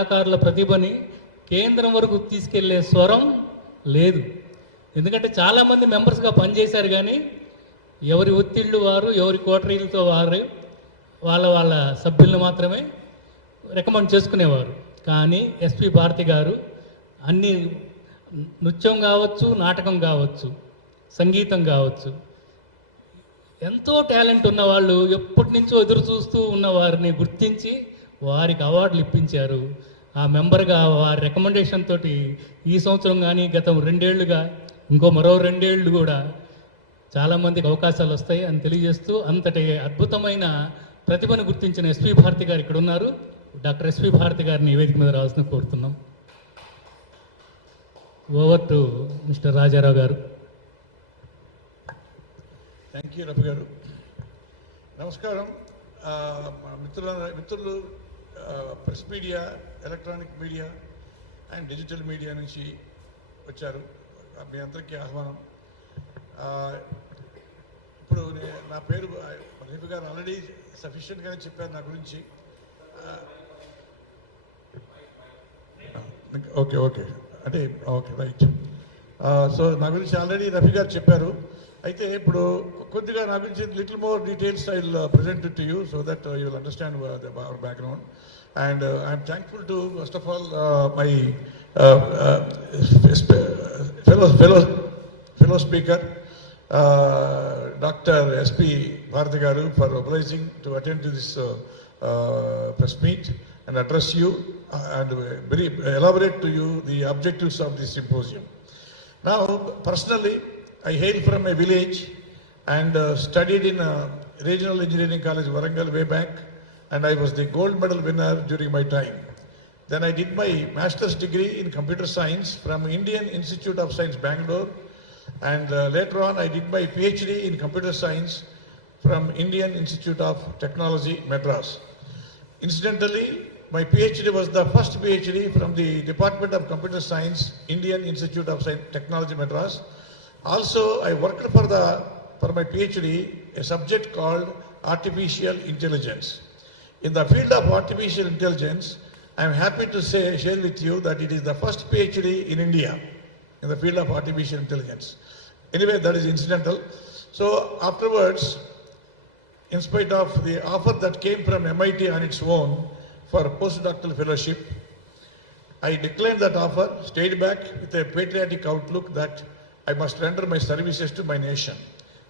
కళాకారుల ప్రతిభని కేంద్రం వరకు తీసుకెళ్లే స్వరం లేదు. ఎందుకంటే చాలామంది మెంబర్స్గా పనిచేశారు, కానీ ఎవరి ఒత్తిళ్ళు వారు, ఎవరి కోటరీలతో వారు వాళ్ళ వాళ్ళ సభ్యులను మాత్రమే రికమెండ్ చేసుకునేవారు. కానీ ఎస్పి భారతి గారు అన్ని నృత్యం కావచ్చు, నాటకం కావచ్చు, సంగీతం కావచ్చు, ఎంతో టాలెంట్ ఉన్న వాళ్ళు ఎప్పటి నుంచో ఎదురు చూస్తూ ఉన్న వారిని గుర్తించి వారికి అవార్డులు ఇప్పించారు. ఆ మెంబర్గా వారి రికమెండేషన్ తోటి ఈ సంవత్సరం కానీ గతం 2 ఏళ్లుగా మరో 2 ఏళ్ళు కూడా చాలామందికి అవకాశాలు వస్తాయి అని తెలియజేస్తూ, అంతటి అద్భుతమైన ప్రతిభను గుర్తించిన ఎస్పి భారతి గారు ఇక్కడ ఉన్నారు. డాక్టర్ ఎస్పి భారతి గారిని వేదిక మీద రావాల్సిన కోరుతున్నాం. ఓవర్ టు మిస్టర్ రాజారావు గారు. థ్యాంక్ యూ రఫీ గారు. నమస్కారం మిత్రులు, press media, electronic media and digital media నుంచి వచ్చారు. మీ అందరికీ ఆహ్వానం. ఇప్పుడు నా పేరు రఫీ గారు ఆల్రెడీ సఫిషియెంట్గానే చెప్పారు నా గురించి. ఓకే ఓకే అంటే ఓకే రైట్. సో నా గురించి ఆల్రెడీ రఫీ గారు చెప్పారు. అయితే ఇప్పుడు కొద్దిగా నా గురించి little more details I will present to you so that you will understand our background. And I'm thankful to first of all my fellow speaker Dr. S.P. Bharati garu for obliging to attend to this press meet and address you and very elaborate to you the objectives of this symposium. Now, personally, I hail from a village and studied in Regional Engineering College, Warangal, way back, and I was the gold medal winner during my time. Then I did my master's degree in computer science from Indian Institute of Science, Bangalore, and later on I did my PhD in computer science from Indian Institute of Technology, Madras. Incidentally, my PhD was the first PhD from the Department of Computer Science, Indian Institute of Technology, Madras. Also, I worked for my PhD a subject called Artificial Intelligence. In the field of Artificial Intelligence, I am happy to share with you that it is the first PhD in India in the field of Artificial Intelligence. Anyway, that is incidental. So afterwards, in spite of the offer that came from MIT on its own for postdoctoral fellowship, I declined that offer, stayed back with a patriotic outlook that I must render my services to my nation.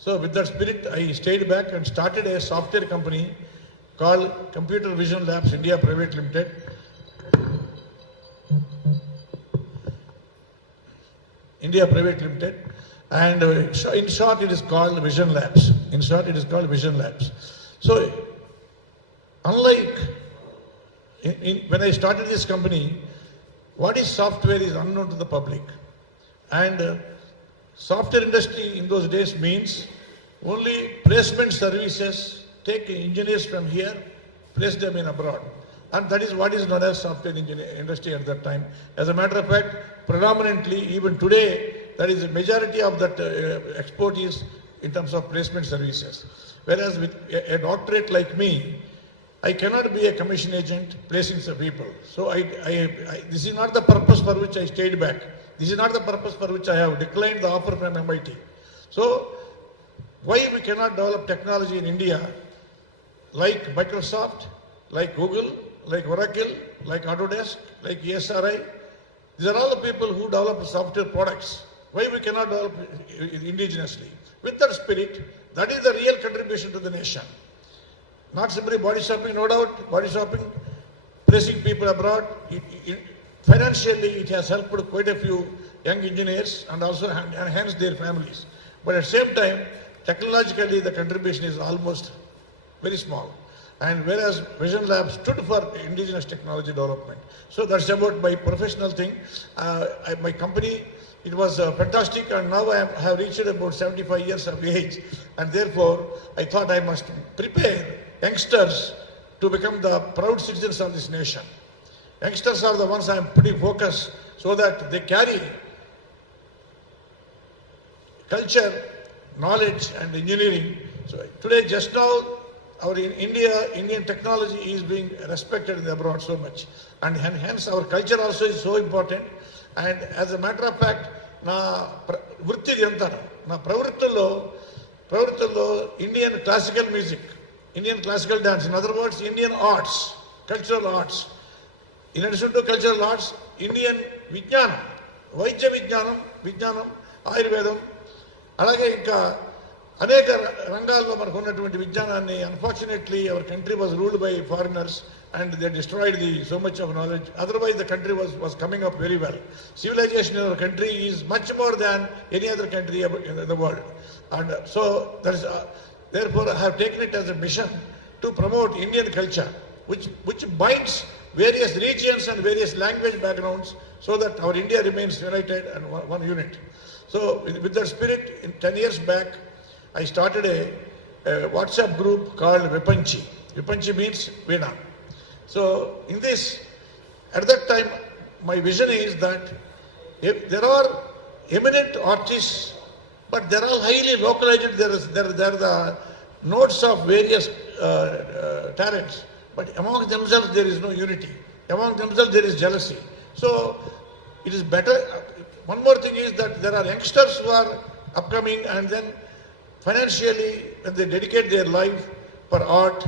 So with that spirit, I stayed back and started a software company called Computer Vision Labs India Private Limited. And in short it is called Vision Labs. So unlike when I started this company, what is software is unknown to the public, and software industry in those days means only placement services, take engineers from here, place them in abroad, and that is what is known as software industry at that time. As a matter of fact, predominantly even today, that is the majority of that export is in terms of placement services. Whereas with a doctorate like me, I cannot be a commission agent placing some people. So this is not the purpose for which I stayed back. This is not the purpose for which I have declined the offer from MIT. So why we cannot develop technology in India like Microsoft, like Google, like Oracle, like Autodesk, like ESRI? These are all the people who develop software products. Why we cannot develop indigenously? With that spirit, that is the real contribution to the nation. Not simply body shopping, no doubt, body shopping, placing people abroad. Financially, it has helped quite a few young engineers and also enhanced their families. But at the same time, technologically, the contribution is almost very small. And whereas Vision Lab stood for indigenous technology development. So that's about my professional thing. My company, it was fantastic, and now I have reached about 75 years of age, and therefore I thought I must prepare youngsters to become the proud citizens of this nation. Youngsters are the ones I am putting focus so that they carry culture, knowledge and engineering. So today, just now, Indian technology is being respected in the abroad so much, and hence our culture also is so important. And as a matter of fact, నా వృత్తి ఎంత నా ప్రవృత్తుల్లో Indian classical music, Indian classical dance, in other words Indian arts, cultural arts. In addition to cultural arts, Indian విజ్ఞానం, వైద్య విజ్ఞానం, ఆయుర్వేదం, అలాగే ఇంకా అనేక రంగాల్లో మనకు ఉన్నటువంటి విజ్ఞానాన్ని, unfortunately our country was ruled by foreigners and they destroyed so much of knowledge. Otherwise the country was coming up very well. Civilization in our country is much more than any other country in the world. And so that is, therefore I have taken it as a mission to promote Indian culture, which binds various regions and various language backgrounds, so that our India remains united and one unit. So with that spirit, 10 years back, I started a WhatsApp group called Vipanchi. Vipanchi means Veena. So in this, at that time, my vision is that if there are eminent artists, but they are all highly localized. There are the notes of various talents, but among themselves there is no unity. Among themselves there is jealousy. So it is better. One more thing is that there are youngsters who are upcoming, and then financially, when they dedicate their life for art,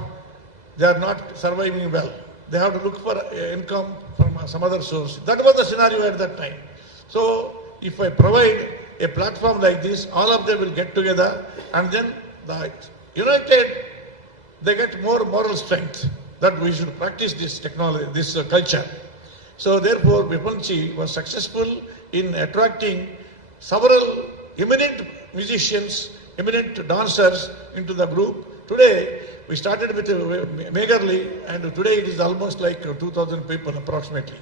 they are not surviving well. They have to look for income from some other source. That was the scenario at that time. So if I provide a platform like this, all of them will get together, and then the united, they get more moral strength that we should practice this technology, this culture. So therefore Vipanchi was successful in attracting several eminent musicians, eminent dancers into the group. Today we started with meagerly, and today it is almost like 2,000 people approximately.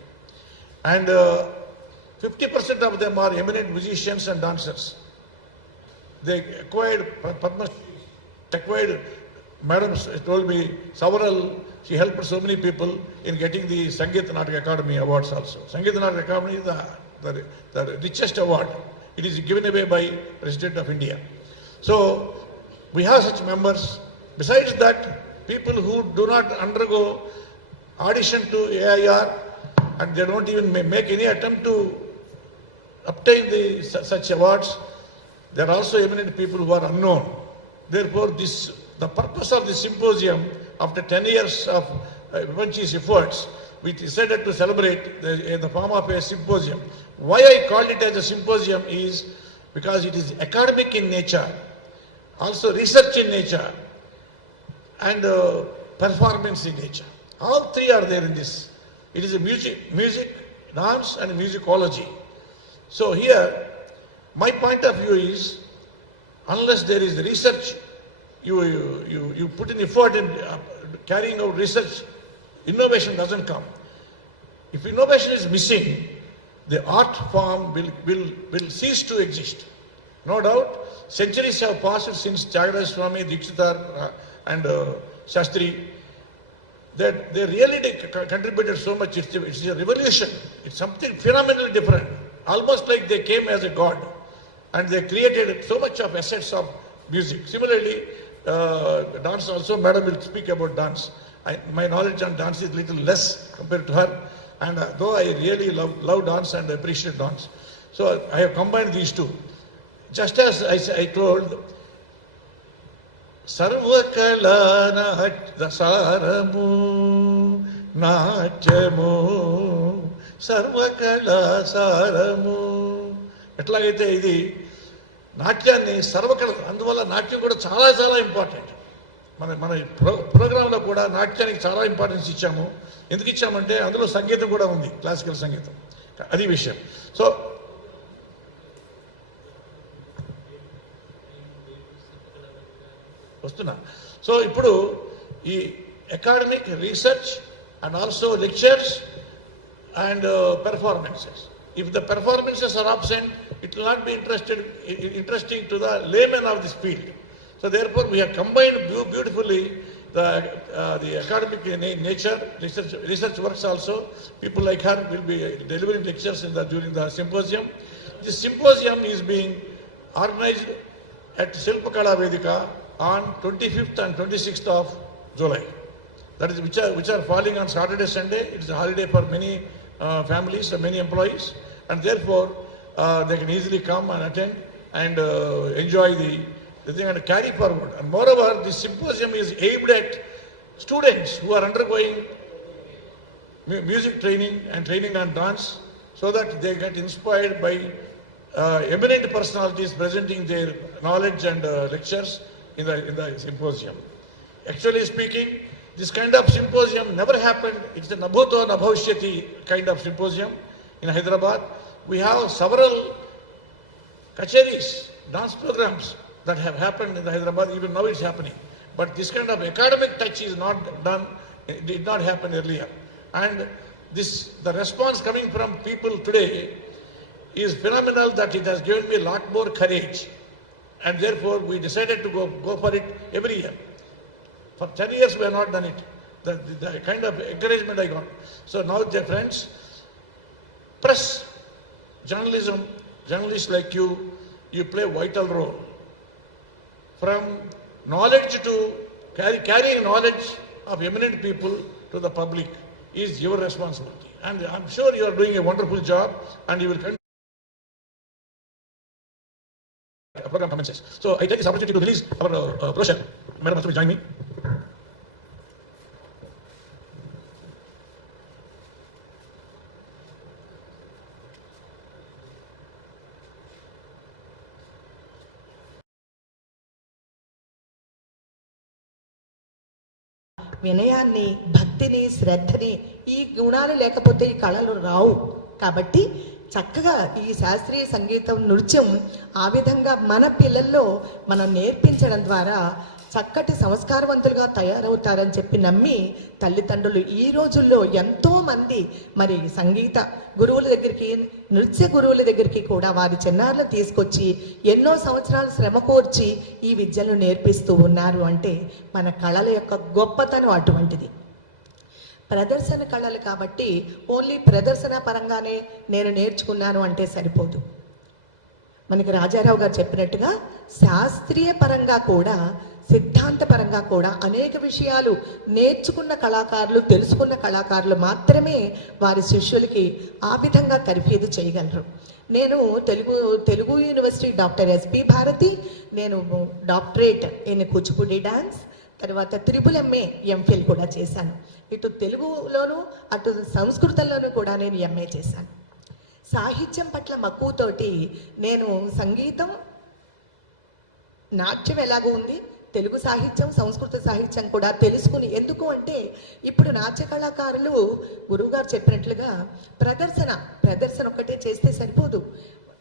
And 50% of them are eminent musicians and dancers. They acquired Padma, acquired, Madam told me several, she helped so many people in getting the Sangeet Natak Academy awards also. Sangeet Natak Academy is the richest award. It is given away by President of India. So we have such members. Besides that, people who do not undergo audition to AIR, and they don't even make any attempt to obtain such awards, there are also eminent people who are unknown. Therefore, the purpose of this symposium, after 10 years of Vipanchi's efforts, we decided to celebrate in the form of a symposium. Why I called it as a symposium is because it is academic in nature, also research in nature, and performance in nature. All three are there in this. It is a music, dance, and musicology. So here, my point of view is, unless there is research, you put in effort in carrying out research, innovation doesn't come. If innovation is missing, the art form will cease to exist. No doubt, centuries have passed since Tyagaraja Swami, Dikshitar, and Shastri. They really contributed so much. It's a revolution. It's something phenomenally different. Almost like they came as a god, and they created so much of assets of music. Similarly, dance also. Madam will speak about dance. My knowledge on dance is little less compared to her, and though I really love dance and appreciate dance, so I have combined these two. Just as I told, సర్వకళా సారము నాట్యము, సర్వకళా సారము. ఎట్లాగైతే ఇది నాట్యాన్ని సర్వకళ, అందువల్ల నాట్యం కూడా చాలా చాలా ఇంపార్టెంట్. మన ప్రోగ్రాంలో కూడా నాట్యానికి చాలా ఇంపార్టెన్స్ ఇచ్చాము. ఎందుకు ఇచ్చామంటే అందులో సంగీతం కూడా ఉంది, క్లాసికల్ సంగీతం. అది విషయం. సో వస్తున్నా. సో ఇప్పుడు ఈ academic research and also lectures and performances. If the performances are absent, it will not be interesting to the layman of this field. So therefore, we have combined beautifully the academic nature, research works also. People like her will be delivering lectures during the symposium. This symposium is being organized at Silpakala Vedika on 25th and 26th of July. That is which are falling on Saturday, Sunday. It is a holiday for many families and many employees, and therefore they can easily come and attend and enjoy the thing and carry forward. And moreover, this symposium is aimed at students who are undergoing music training and training on dance, so that they get inspired by eminent personalities presenting their knowledge and lectures in the symposium. Actually speaking, this kind of symposium never happened. It's a Nabhuto Nabhavishyati kind of symposium in Hyderabad. We have several kacheris, dance programs that have happened in Hyderabad. Even now it's happening. But this kind of academic touch is not done, it did not happen earlier. And the response coming from people today is phenomenal, that it has given me a lot more courage. And therefore we decided to go for it every year. For 10 years we have not done it. The kind of encouragement I got. So now, dear friends, press, journalism, journalists like you play a vital role. From knowledge to carrying knowledge of eminent people to the public is your responsibility. And I'm sure you are doing a wonderful job, and you will continue. Program commences. So I take this opportunity to release our brochure. Madam also will join me. వినయాన్ని, భక్తిని, శ్రద్ధని, ఈ గుణాలు లేకపోతే ఈ కళలు రావు. కాబట్టి చక్కగా ఈ శాస్త్రీయ సంగీతం, నృత్యం ఆ విధంగా మన పిల్లల్లో మనం నేర్పించడం ద్వారా చక్కటి సంస్కారవంతులుగా తయారవుతారని చెప్పి నమ్మి తల్లిదండ్రులు ఈ రోజుల్లో ఎంతోమంది మరి సంగీత గురువుల దగ్గరికి, నృత్య గురువుల దగ్గరికి కూడా వారి చిన్నారులు తీసుకొచ్చి ఎన్నో సంవత్సరాలు శ్రమ కోర్చి ఈ విద్యను నేర్పిస్తూ ఉన్నారు. అంటే మన కళల యొక్క గొప్పతనం అటువంటిది. ప్రదర్శన కళలు కాబట్టి ఓన్లీ ప్రదర్శన పరంగానే నేను నేర్చుకున్నాను అంటే సరిపోదు. మనకి రాజారావు గారు చెప్పినట్టుగా శాస్త్రీయ పరంగా కూడా, సిద్ధాంత పరంగా కూడా అనేక విషయాలు నేర్చుకున్న కళాకారులు, తెలుసుకున్న కళాకారులు మాత్రమే వారి శిష్యులకి ఆ విధంగా తర్ఫీదు చేయగలరు. నేను Telugu university doctor S P Bharathi, నేను డాక్టరేట్ ఇన్ కూచిపూడి డాన్స్, తర్వాత MA MPhil కూడా చేశాను. ఇటు తెలుగులోను అటు సంస్కృతంలోనూ కూడా నేను MA చేశాను. సాహిత్యం పట్ల మక్కువతోటి నేను సంగీతం, నాట్యం ఎలాగో ఉంది, తెలుగు సాహిత్యం, సంస్కృత సాహిత్యం కూడా తెలుసుకుని, ఎందుకు అంటే ఇప్పుడు నాట్య కళాకారులు గురువుగారు చెప్పినట్లుగా ప్రదర్శన ఒక్కటే చేస్తే సరిపోదు.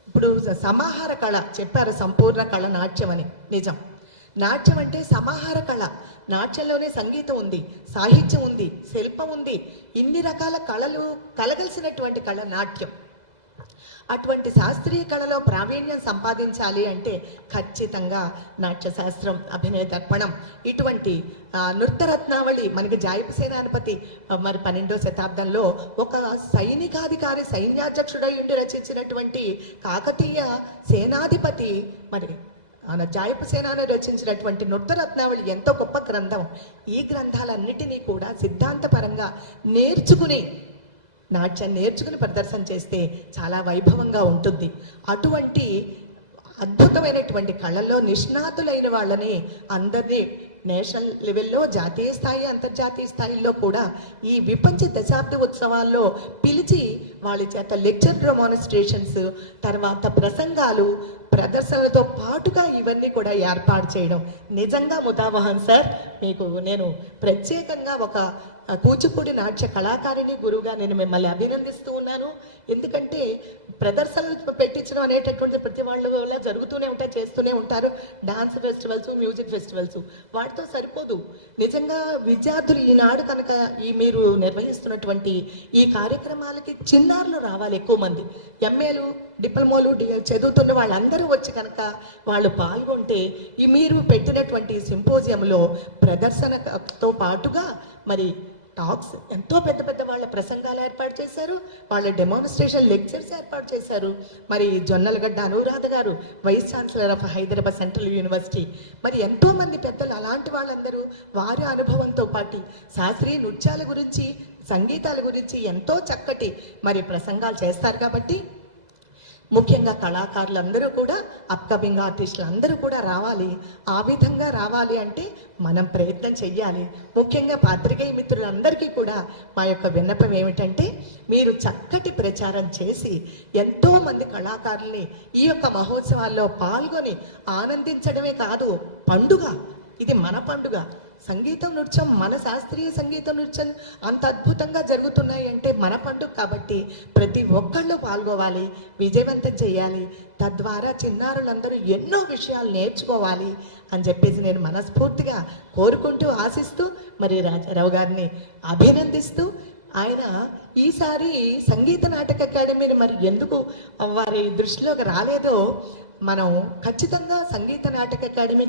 ఇప్పుడు సమాహార కళ చెప్పారు, సంపూర్ణ కళ నాట్యం అని. నిజం, నాట్యం అంటే సమాహార కళ. నాట్యంలోనే సంగీతం ఉంది, సాహిత్యం ఉంది, శిల్పం ఉంది, ఇన్ని రకాల కళలు కలగలిసినటువంటి కళ నాట్యం. అటువంటి శాస్త్రీయ కళలో ప్రావీణ్యం సంపాదించాలి అంటే ఖచ్చితంగా నాట్యశాస్త్రం, అభినయ దర్పణం, ఇటువంటి నృత్యరత్నావళి మనకి జాయప సేనాధిపతి మరి 12వ శతాబ్దంలో ఒక సైనికాధికారి, సైన్యాధ్యక్షుడై ఉండి రచించినటువంటి కాకతీయ సేనాధిపతి మరి జాయప సేనాన్ని రచించినటువంటి నృత్యరత్నావళి ఎంతో గొప్ప గ్రంథం. ఈ గ్రంథాలన్నిటినీ కూడా సిద్ధాంతపరంగా నేర్చుకుని, నాట్యం నేర్చుకుని ప్రదర్శన చేస్తే చాలా వైభవంగా ఉంటుంది. అటువంటి అద్భుతమైనటువంటి కళల్లో నిష్ణాతులైన వాళ్ళని అందరినీ నేషనల్ లెవెల్లో, జాతీయ స్థాయి, అంతర్జాతీయ స్థాయిల్లో కూడా ఈ విపంచ దశాబ్ద ఉత్సవాల్లో పిలిచి వాళ్ళ చేత లెక్చర్ డెమాన్స్ట్రేషన్స్, తర్వాత ప్రసంగాలు, ప్రదర్శనలతో పాటుగా ఇవన్నీ కూడా ఏర్పాటు చేయడం నిజంగా ముదావహం సార్. మీకు నేను ప్రత్యేకంగా ఒక కూచిపూడి నాట్య కళాకారిణి గురువుగా నేను మిమ్మల్ని అభినందిస్తూ ఉన్నాను. ఎందుకంటే ప్రదర్శనలు పెట్టించడం అనేటటువంటి ప్రతి వాళ్ళు వల్ల జరుగుతూనే ఉంటాయి, చేస్తూనే ఉంటారు. డాన్స్ ఫెస్టివల్స్, మ్యూజిక్ ఫెస్టివల్స్, వాటితో సరిపోదు. నిజంగా విద్యార్థులు ఈనాడు కనుక మీరు నిర్వహిస్తున్నటువంటి ఈ కార్యక్రమాలకి చిన్నారులు రావాలి, ఎక్కువ మంది MAలు, డిప్లొమాలు చదువుతున్న వాళ్ళందరూ వచ్చి కనుక వాళ్ళు పాల్గొంటే ఈ మీరు పెట్టినటువంటి సింపోజియంలో ప్రదర్శనతో పాటుగా మరి టాక్స్, ఎంతో పెద్ద పెద్ద వాళ్ళ ప్రసంగాలు ఏర్పాటు చేశారు, వాళ్ళ డెమాన్స్ట్రేషన్ లెక్చర్స్ ఏర్పాటు చేశారు. మరి జొన్నలగడ్డ అనురాధ గారు vice chancellor of Hyderabad central university, మరి ఎంతో మంది పెద్దలు అలాంటి వాళ్ళందరూ వారి అనుభవంతో పాటు శాస్త్రీయ నృత్యాల గురించి, సంగీతాల గురించి ఎంతో చక్కటి మరి ప్రసంగాలు చేస్తారు. కాబట్టి ముఖ్యంగా కళాకారులందరూ కూడా, అప్కమింగ్ ఆర్టిస్టులు అందరూ కూడా రావాలి. ఆ విధంగా రావాలి అంటే మనం ప్రయత్నం చెయ్యాలి. ముఖ్యంగా పాత్రికేయ మిత్రులందరికీ కూడా మా యొక్క విన్నపం ఏమిటంటే, మీరు చక్కటి ప్రచారం చేసి ఎంతో మంది కళాకారుల్ని ఈ యొక్క మహోత్సవాల్లో పాల్గొని ఆనందించడమే కాదు, పండుగ ఇది మన పండుగ. సంగీతం నృత్యం, మన శాస్త్రీయ సంగీత నృత్యం అంత అద్భుతంగా జరుగుతున్నాయి అంటే మన పండుగ. కాబట్టి ప్రతి ఒక్కళ్ళు పాల్గొవాలి, విజయవంతం చేయాలి. తద్వారా చిన్నారులందరూ ఎన్నో విషయాలు నేర్చుకోవాలి అని చెప్పేసి నేను మనస్ఫూర్తిగా కోరుకుంటూ, ఆశిస్తూ, మరి రాజారావు గారిని అభినందిస్తూ, ఆయన ఈసారి సంగీత నాటక అకాడమీని మరి ఎందుకు వారి దృష్టిలోకి రాలేదో మనం ఖచ్చితంగా సంగీత నాటక అకాడమీ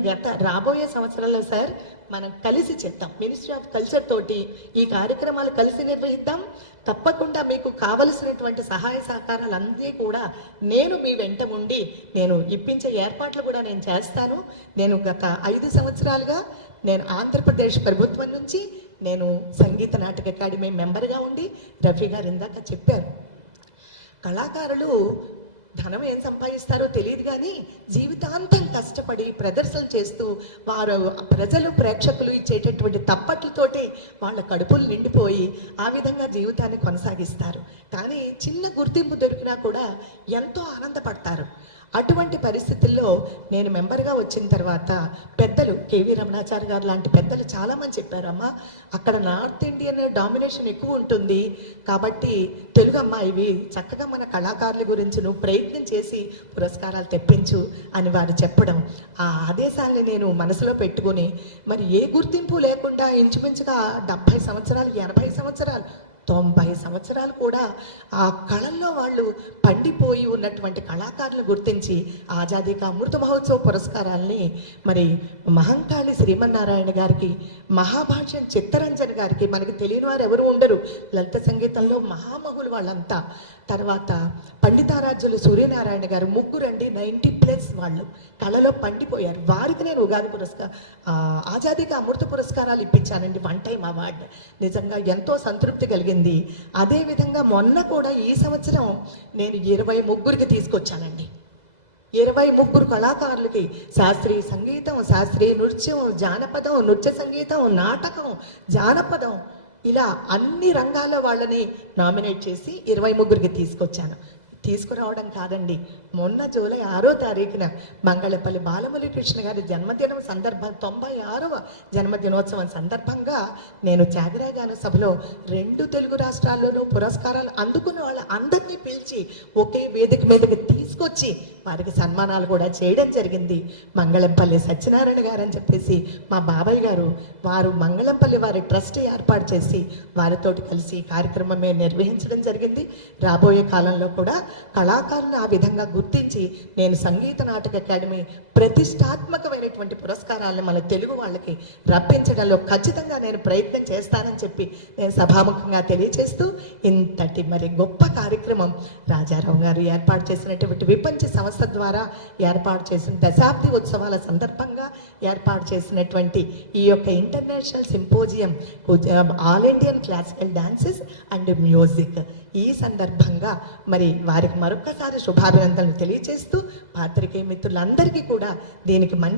రాబోయే సంవత్సరాల్లో సార్ మనం కలిసి చేద్దాం. మినిస్ట్రీ ఆఫ్ కల్చర్ తోటి ఈ కార్యక్రమాలు కలిసి నిర్వహిద్దాం. తప్పకుండా మీకు కావలసినటువంటి సహాయ సహకారాలు అన్నీ కూడా నేను మీ వెంట ఉండి నేను ఇప్పించే ఏర్పాట్లు కూడా నేను చేస్తాను. నేను గత 5 సంవత్సరాలుగా నేను ఆంధ్రప్రదేశ్ ప్రభుత్వం నుంచి నేను సంగీత నాటక అకాడమీ మెంబర్గా ఉండి, రఫీ గారు ఇందాక చెప్పారు, కళాకారులు ధనం ఏం సంపాదిస్తారో తెలియదు కానీ జీవితాంతం కష్టపడి ప్రదర్శనలు చేస్తూ వారు ప్రజలు ప్రేక్షకులు ఇచ్చేటటువంటి తప్పట్లతోటే వాళ్ళ కడుపులు నిండిపోయి ఆ విధంగా జీవితాన్ని కొనసాగిస్తారు. కానీ చిన్న గుర్తింపు దొరికినా కూడా ఎంతో ఆనందపడతారు. అటువంటి పరిస్థితుల్లో నేను మెంబర్గా వచ్చిన తర్వాత పెద్దలు కేవీ రమణాచారి గారు లాంటి పెద్దలు చాలామంది చెప్పారు, అమ్మ అక్కడ నార్త్ ఇండియన్ డామినేషన్ ఎక్కువ ఉంటుంది కాబట్టి తెలుగు అమ్మాయివి చక్కగా మన కళాకారుల గురించి నువ్వు ప్రయత్నం చేసి పురస్కారాలు తెప్పించు అని వారు చెప్పడం, ఆ ఆదేశాలని నేను మనసులో పెట్టుకుని మరి ఏ గుర్తింపు లేకుండా ఇంచుమించుగా 70 సంవత్సరాలు, 80 సంవత్సరాలు, 90 సంవత్సరాలు కూడా ఆ కళల్లో వాళ్ళు పండిపోయి ఉన్నటువంటి కళాకారులను గుర్తించి ఆజాదీ కా అమృత మహోత్సవ పురస్కారాల్ని మరి మహంకాళి శ్రీమన్నారాయణ గారికి, మహాభాష్యం చిత్తరంజన్ గారికి, మనకి తెలియని వారు ఎవరు ఉండరు లలిత సంగీతంలో మహామహులు వాళ్ళంతా. తర్వాత పండితారాధ్యులు సూర్యనారాయణ గారు, ముగ్గురండి 90+ వాళ్ళు కళలో పండిపోయారు. వారికి నేను ఉగాది ఆజాదీగా అమృత పురస్కారాలు ఇప్పించానండి, 1 టైం అవార్డు. నిజంగా ఎంతో సంతృప్తి కలిగింది. అదేవిధంగా మొన్న కూడా ఈ సంవత్సరం నేను 23కి తీసుకొచ్చానండి. 23 కళాకారులకి శాస్త్రీయ సంగీతం, శాస్త్రీయ నృత్యం, జానపదం, నృత్య సంగీతం, నాటకం, జానపదం, ఇలా అన్ని రంగాల్లో వాళ్ళని నామినేట్ చేసి 23కి తీసుకొచ్చాను. తీసుకురావడం కాదండి, మొన్న జూలై 6వ తారీఖున మంగళపల్లి బాలమురళీ కృష్ణ గారి జన్మదినం సందర్భం 96వ జన్మదినోత్సవం సందర్భంగా నేను త్యాగరాయ గాన సభలో 2 తెలుగు రాష్ట్రాల్లోనూ పురస్కారాలు అందుకున్న వాళ్ళ అందరినీ పిలిచి ఒకే వేదిక మీదకి తీసుకొచ్చి వారికి సన్మానాలు కూడా చేయడం జరిగింది. మంగళంపల్లి సత్యనారాయణ గారు అని చెప్పేసి మా బాబాయ్ గారు, వారు మంగళంపల్లి వారి ట్రస్ట్ ఏర్పాటు చేసి వారితోటి కలిసి కార్యక్రమం మేము నిర్వహించడం జరిగింది. రాబోయే కాలంలో కూడా కళాకారులను ఆ విధంగా గుర్తించి నేను సంగీత నాటక అకాడమీ ప్రతిష్టాత్మకమైనటువంటి పురస్కారాలను మన తెలుగు వాళ్ళకి రప్పించడంలో ఖచ్చితంగా నేను ప్రయత్నం చేస్తానని చెప్పి నేను సభాముఖంగా తెలియచేస్తూ, ఇంతటి మరి గొప్ప కార్యక్రమం రాజారావు గారు ఏర్పాటు చేసినటువంటి విపంచ సంస్థ ద్వారా ఏర్పాటు చేసిన దశాబ్ది ఉత్సవాల సందర్భంగా ఏర్పాటు చేసినటువంటి ఈ యొక్క international symposium all Indian classical dances and music, ఈ సందర్భంగా మరి వారికి మరొక్కసారి శుభాభినందనలు తెలియజేస్తూ పాత్రికేయ మిత్రులందరికీ కూడా దీనికి మంచి